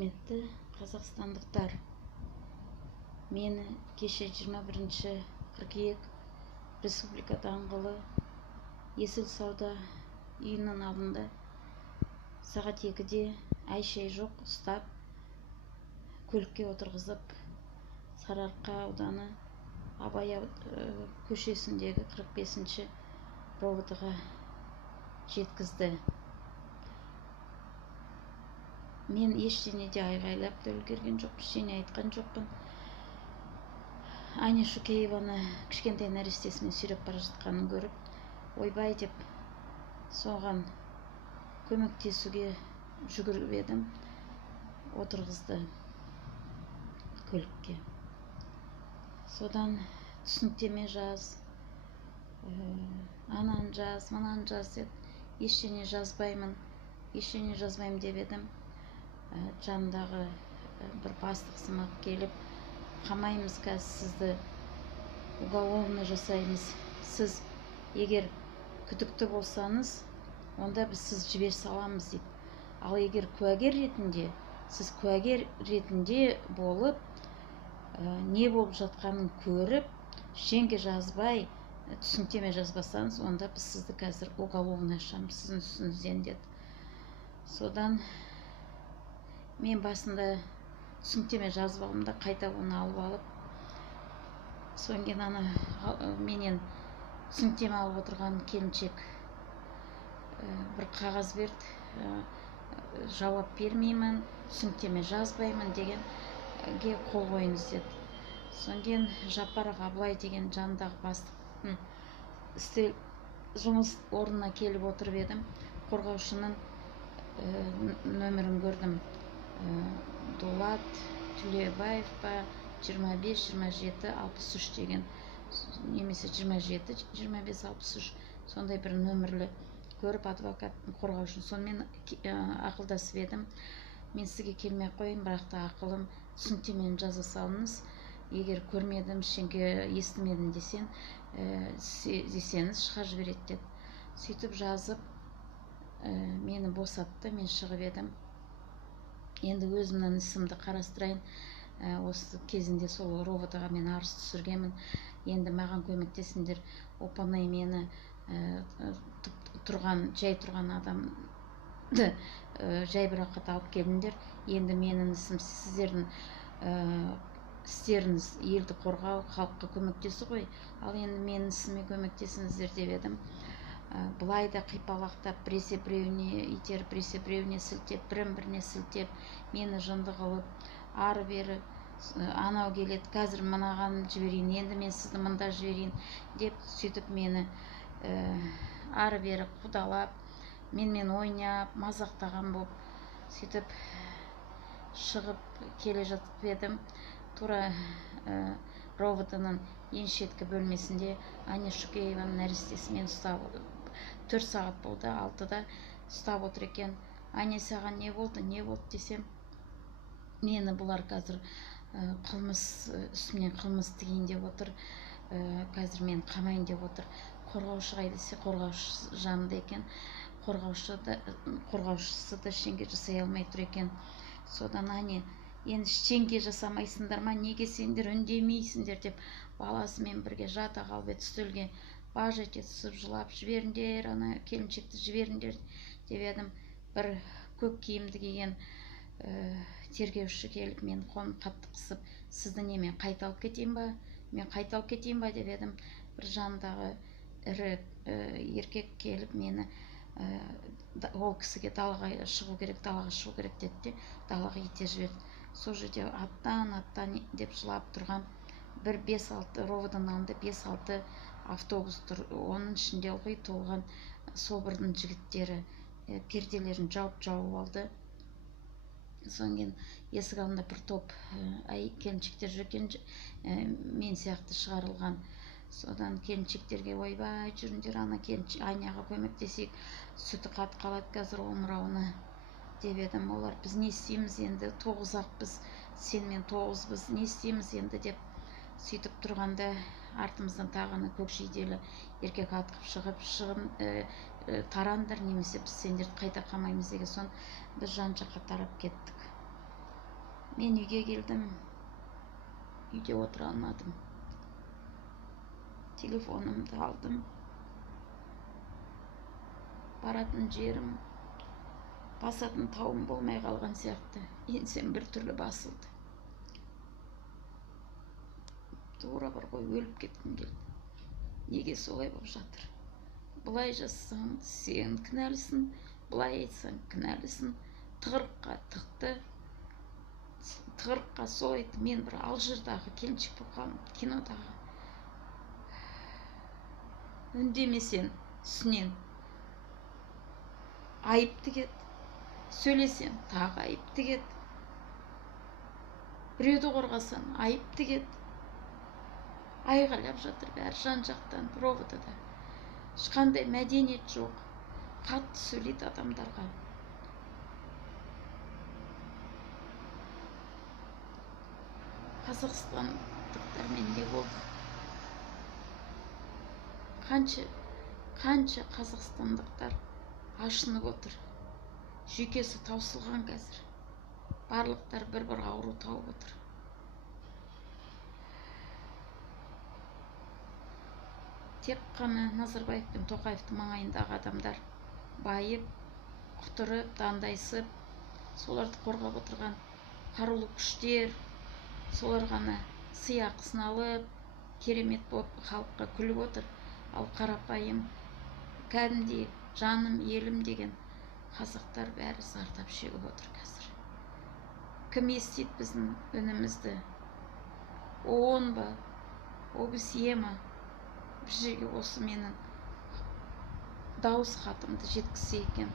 Құрметті қазақстандықтар, мені кеше 21 қыркүйек Республика даңғылы Есіл сауда үйінің алдында сағат 2-де әй-шәй жоқ ұстап, көлікке отырғызып, Сарыарқа ауданы Абай көшесіндегі 45-ші ровд-ға жеткізді. Мен ештеңе де айғайлап та үлгерген жоқпын, ештеңе айтқан жоқпын. Аня Шукееваны кішкентай нәрестесімен сүйреп бара жатқанын көріп, ойбай деп соған көмектесуге жүгіріп едім, отырғызды көлікке. Содан түсініктеме жаз, ананы жаз, мынаны жаз деп, ештеңе жазбаймын деп едім. Жандағы бір бастық сымақ келіп, қамаймыз қазір сізді, уголовно жасаймыз. Сіз егер күдікті болсаңыз, онда біз сіз жібер саламыз дейді. Ал егер куәгер ретінде, сіз куәгер ретінде болып, не болып жатқанын көріп, ештеңе жазбай, түсініктеме жазбасаңыз, онда біз сізді қазір уголовно ашамыз, сіздің үстіңізден деді. Содан мен басында түсініктеме жазып алдым да, қайта оны алып алып, содан кейін менен түсініктеме алып отырған келіншек бір қағаз берді, жауап бермеймін, түсініктеме жазбаймын дегенге қол қойыңыз деді. Содан кейін Жапарақ Абылай деген жанындағы бастықтың жұмыс орнына келіп отырып едім. Қорғаушының нөмірін көрдім. Дулат Түлебаев па, 25-27-63 деген, немесе 27-25-63, сондай бір нөмірлі көріп, адвокаттың қорғаушының. Сонымен ақылдасып едім. Мен сізге келмей қойын, бірақ та ақылым, түсініктемені жаза салыңыз. Егер көрмедім, ештеңе естімедім десеңіз, шығарып жібереді деді. Сөйтіп жазып, мені босатты, мен шығып едім. Енді өзімнің ісімді қарастырайын. Осы кезінде сол ровд-ға мен арыз түсіргенмін. Енді маған көмектесіңдер. Оп-оңай мені жай тұрған адамды жайбарақат алып келдіңдер. Енді менің ісім сіздердің істеріңіз елді қорғау, халыққа көмектесу ғой. Ал енді менің ісіме көмектесіңіздер деп едім. Бұлай да қипалақтап, біресе біреуіне итеріп, біресе біреуіне сілтеп, бірін-біріне сілтеп, мені жынды қылып, ары бері анау келеді, қазір мынаған жіберейін, енді мен сізді мында жіберейін деп, сөйтіп мені ары бері қудалап, менімен ойнап, мазақтаған болып, сөйтіп шығып келе жатып едім. Тура ровд-ның ең шеткі бөлмесінде Аня Шукееваның нәрестесімен ұстап, 4 сағат болды, 6-да ұстап отыр екен. Аня, саған не болды десем, мені бұлар қазір үстімнен қылмыс тігейін деп отыр, қазір мен қамайын деп отыр. Қорғаушы қайда десе, қорғаушы жанында екен. Қорғаушысы да ештеңе жасай алмай тұр екен. Содан Аня, енді ештеңе жасамайсыңдар ма, неге сендер үндемейсіңдер деп, баласымен бірге жата қалып еді үстелге, баж ете түсіп жылап, жіберіңдер, ана келіншекті жіберіңдер деп едім. Бір көк киімді киген тергеуші келіп, мен қолын қатты қысып, сізді не, мен қайта алып кетейін ба деп едім. Бір жандағы ірі еркек келіп, мені ол кісіге далаға шығу керек деді де, далаға ете жіберді. Сол жерде аттан деп жылап тұрған бір 5-6 ровд-ның алдында 5-6 автобус тұр. Оның ішінде ылғи толған собордың жігіттері перделерін жауып алды. Содан кейін есік алдында бір топ келіншектер жүр екен, мен сияқты шығарылған. Содан келіншектерге, ойбай жүріңдер, Аняға көмектесейік, сүті қатып қалады қазір омырауына деп едім. Олар, біз не істейміз енді, 9-ақ біз, сенмен 9-біз, не істейміз енді деп сөйтіп тұрғанда, артымыздан тағаны көкжейделі еркек атқып шығып, тарандар, немесе біз сендерді қайта қамаймыз деген соң біз жан жаққа тарап кеттік. Мен үйге келдім, үйде отыра алмадым. Телефонымды алдым. Баратын жерім, басатын тауым болмай қалған сияқты. Еңсем бір түрлі басылды. Тура бір ғой өліп кеткім келді. Неге солай болып жатыр? Былай жазсаң сен кінәлісің, былай айтсаң кінәлісің. Тығырыққа тықты. Тығырыққа сол айтты. Мен бір Алжирдағы келіншек болып қалдым, кинодағы. Үндемесен үстінен айыпты кет. Сөйлесен тағы айыпты кет. Біреуді қорғасан айыпты кет. Айғайлап жатыр бәрі жан жақтан, проводыда. Ешқандай мәдениет жоқ. Қатты сөйлейді адамдарға. Қазақстандықтармен не болды? Қанша қазақстандықтар ашынып отыр. Жүйкесі таусылған қазір. Барлықтар бір ауру тауып отыр. Тек қана Назарбаев пен Тоқаевтың маңайындағы адамдар байып, құтырып, дандайсып, соларды қорғап отырған қарулы күштер, солар ғана сыйақысын алып, керемет болып халыққа күліп отыр. Ал қарапайым, кәдімгідей жаным, елім деген қазақтар бәрі зардап шегіп отыр қазір. Кім естиді біздің үнімізді? ООН ба? ОБСЕ ма? Бір жерге осы менің дауыс хатымды жеткізсе екен.